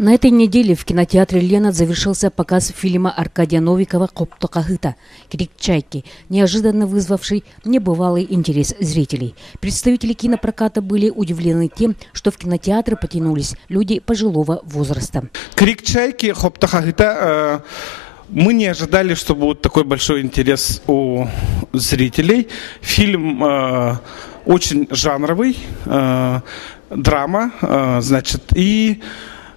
На этой неделе в кинотеатре «Лена» завершился показ фильма Аркадия Новикова «Коптокахыта» «Крик чайки», неожиданно вызвавший небывалый интерес зрителей. Представители кинопроката были удивлены тем, что в кинотеатры потянулись люди пожилого возраста. «Крик чайки» «Коптокахыта» мы не ожидали, что будет такой большой интерес у зрителей. Фильм очень жанровый, драма, и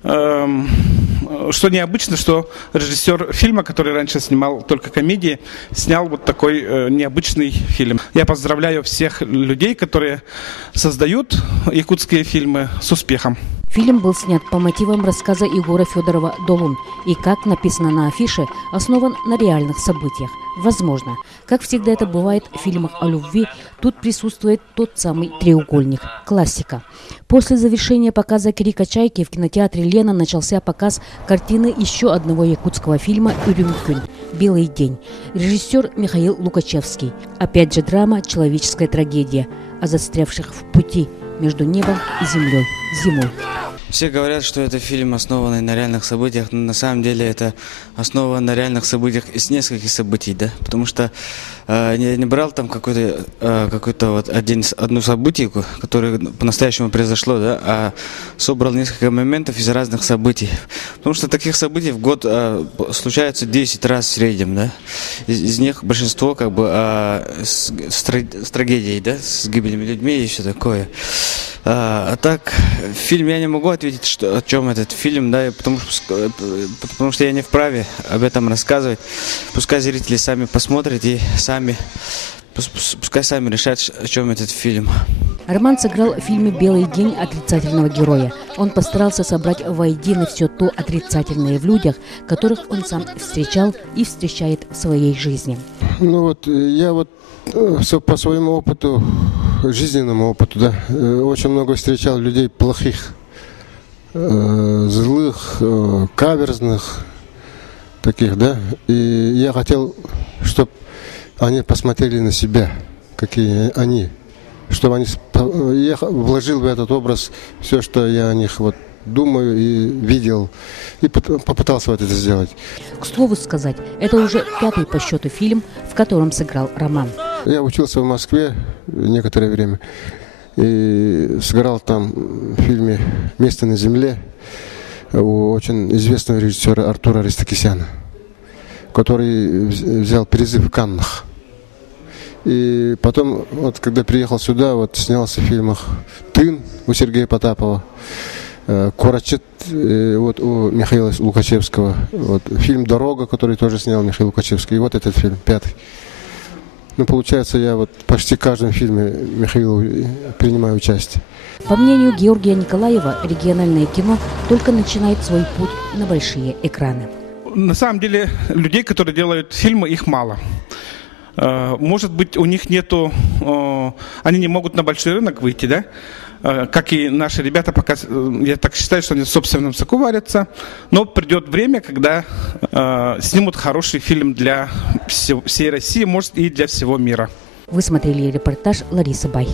что необычно, что режиссер фильма, который раньше снимал только комедии, снял вот такой необычный фильм. Я поздравляю всех людей, которые создают якутские фильмы, с успехом. Фильм был снят по мотивам рассказа Егора Федорова «Долун» и, как написано на афише, основан на реальных событиях. Возможно, как всегда это бывает в фильмах о любви, тут присутствует тот самый треугольник – классика. После завершения показа «Крика чайки» в кинотеатре «Лена» начался показ картины еще одного якутского фильма «Урюмкюн» «Белый день». Режиссер Михаил Лукачевский. Опять же драма «Человеческая трагедия» о застрявших в пути между небом и землей зимой. Все говорят, что это фильм, основанный на реальных событиях, но на самом деле это основано на реальных событиях из нескольких событий, да, потому что не брал там какую-то вот одну событийку, которое по-настоящему произошло, да, а собрал несколько моментов из разных событий, потому что таких событий в год случается 10 раз в среднем, да, из них большинство как бы с трагедией, да, с гибельными людьми и все такое. А так, в фильме я не могу ответить, о чем этот фильм, да, потому что я не вправе об этом рассказывать. Пускай зрители сами посмотрят и пускай сами решат, о чем этот фильм. Роман сыграл в фильме «Белый день» отрицательного героя. Он постарался собрать воедино все то отрицательное в людях, которых он сам встречал и встречает в своей жизни. Я по своему опыту, жизненному опыту, да, очень много встречал людей плохих, злых, каверзных таких, да. И я хотел, чтобы они посмотрели на себя, какие они, чтобы я вложил в этот образ все, что я о них думаю и видел, и попытался это сделать. К слову сказать, это уже 5-й по счету фильм, в котором сыграл Роман. Я учился в Москве некоторое время и сыграл там в фильме «Место на земле» у очень известного режиссера Артура Аристокисяна, который взял призы в Каннах. И потом, когда приехал сюда, снялся в фильмах «Тын» у Сергея Потапова, «Курачет» у Михаила Лукачевского, фильм «Дорога», который тоже снял Михаил Лукачевский, и этот фильм, 5-й. Получается, я почти в каждом фильме Михаила принимаю участие. По мнению Георгия Николаева, региональное кино только начинает свой путь на большие экраны. На самом деле, людей, которые делают фильмы, их мало. Может быть, у них нету, они не могут на большой рынок выйти, да? Как и наши ребята, пока, я так считаю, что они в собственном соку варятся. Но придет время, когда снимут хороший фильм для всей России, может, и для всего мира. Вы смотрели репортаж Ларисы Бай.